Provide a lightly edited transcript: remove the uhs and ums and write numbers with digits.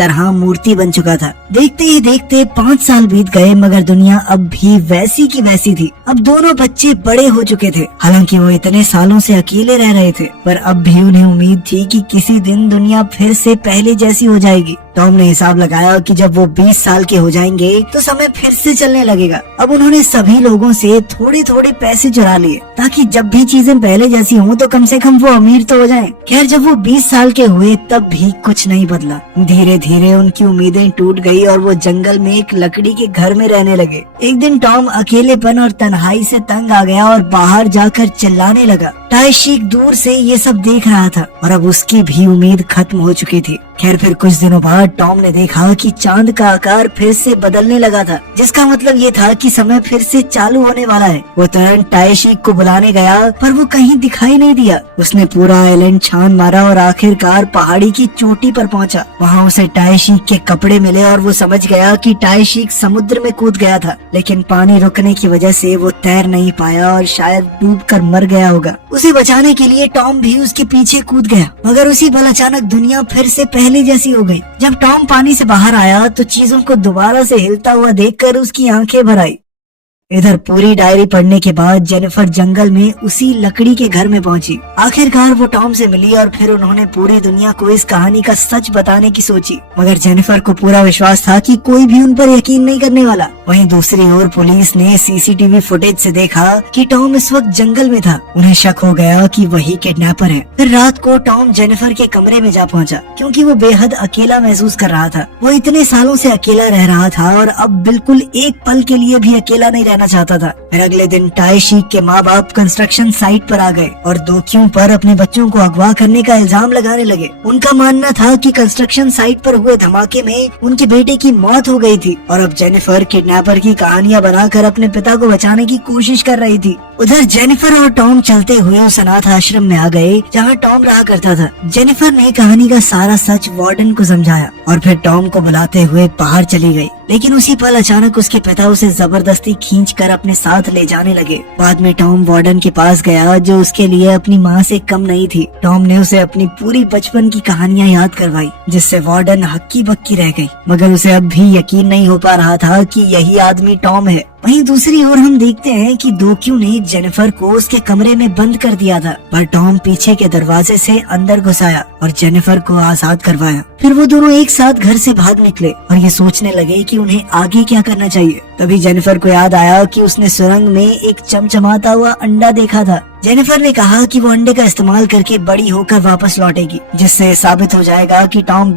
तरह मूर्ति बन चुका था। देखते ही देखते 5 साल बीत गए, मगर दुनिया अब भी वैसी की वैसी थी। अब दोनों बच्चे बड़े हो चुके थे। हालांकि वो इतने सालों से अकेले रह रहे थे, पर अब भी उन्हें उम्मीद थी कि किसी दिन दुनिया फिर से पहले जैसी हो जाएगी। टॉम ने हिसाब लगाया कि जब वो 20 साल के हो जाएंगे तो समय फिर से चलने लगेगा। अब उन्होंने सभी लोगों से थोड़े थोड़े पैसे चुरा लिए, ताकि जब भी चीजें पहले जैसी हों तो कम से कम वो अमीर तो हो जाएं। खैर, जब वो 20 साल के हुए तब भी कुछ नहीं बदला। धीरे धीरे उनकी उम्मीदें टूट गई और वो जंगल में एक लकड़ी के घर में रहने लगे। एक दिन टॉम अकेलेपन और तन्हाई से तंग आ गया और बाहर जाकर चिल्लाने लगा। टाइशीक दूर से ये सब देख रहा था और अब उसकी भी उम्मीद खत्म हो चुकी थी। खैर, फिर कुछ दिनों बाद टॉम ने देखा कि चांद का आकार फिर से बदलने लगा था, जिसका मतलब ये था कि समय फिर से चालू होने वाला है। वो तुरंत टाइशीक को बुलाने गया, पर वो कहीं दिखाई नहीं दिया। उसने पूरा आइलैंड छान मारा और आखिरकार पहाड़ी की चोटी पर पहुंचा। वहाँ उसे टाइशीक के कपड़े मिले और वो समझ गया कि टाइशीक समुद्र में कूद गया था, लेकिन पानी रुकने की वजह से वो तैर नहीं पाया और शायद डूबकर मर गया होगा। उसे बचाने के लिए टॉम भी उसके पीछे कूद गया, मगर उसी पल अचानक दुनिया फिर से पहले जैसी हो गई। जब टॉम पानी से बाहर आया तो चीजों को दोबारा से हिलता हुआ देखकर उसकी आंखें भर आई। इधर पूरी डायरी पढ़ने के बाद जेनिफर जंगल में उसी लकड़ी के घर में पहुंची। आखिरकार वो टॉम से मिली और फिर उन्होंने पूरी दुनिया को इस कहानी का सच बताने की सोची, मगर जेनिफर को पूरा विश्वास था कि कोई भी उन पर यकीन नहीं करने वाला। वहीं दूसरी ओर पुलिस ने सीसीटीवी फुटेज से देखा कि टॉम इस वक्त जंगल में था। उन्हें शक हो गया कि वही किडनैपर है। फिर रात को टॉम जेनिफर के कमरे में जा पहुंचा, क्योंकि वो बेहद अकेला महसूस कर रहा था। वो इतने सालों से अकेला रह रहा था और अब बिल्कुल एक पल के लिए भी अकेला नहीं रहना चाहता था। फिर अगले दिन टाइशीक के माँ बाप कंस्ट्रक्शन साइट पर आ गए और दोषियों पर अपने बच्चों को अगवा करने का इल्जाम लगाने लगे। उनका मानना था कि कंस्ट्रक्शन साइट पर हुए धमाके में उनके बेटे की मौत हो गई थी और अब जेनिफर किडनैपर की कहानियां बनाकर अपने पिता को बचाने की कोशिश कर रही थी। उधर जेनिफर और टॉम चलते हुए उस अनाथ आश्रम में आ गए जहाँ टॉम रहा करता था। जेनिफर ने कहानी का सारा सच वार्डन को समझाया और फिर टॉम को बुलाते हुए बाहर चली गई। लेकिन उसी पल अचानक उसके पिता उसे जबरदस्ती खींचकर अपने साथ ले जाने लगे। बाद में टॉम वार्डन के पास गया, जो उसके लिए अपनी माँ से कम नहीं थी। टॉम ने उसे अपनी पूरी बचपन की कहानियां याद करवाई, जिससे वार्डन हक्की बक्की रह गई, मगर उसे अब भी यकीन नहीं हो पा रहा था कि यही आदमी टॉम है। वहीं दूसरी ओर हम देखते हैं कि दोषियों ने जेनिफर को उसके कमरे में बंद कर दिया था, पर टॉम पीछे के दरवाजे से अंदर घुस आया और जेनिफर को आजाद करवाया। फिर वो दोनों एक साथ घर से भाग निकले और ये सोचने लगे कि उन्हें आगे क्या करना चाहिए। तभी जेनिफर को याद आया कि उसने सुरंग में एक चमचमाता हुआ अंडा देखा था। जेनिफर ने कहा कि वो अंडे का इस्तेमाल करके बड़ी होकर वापस लौटेगी, जिससे साबित हो जाएगा कि टॉम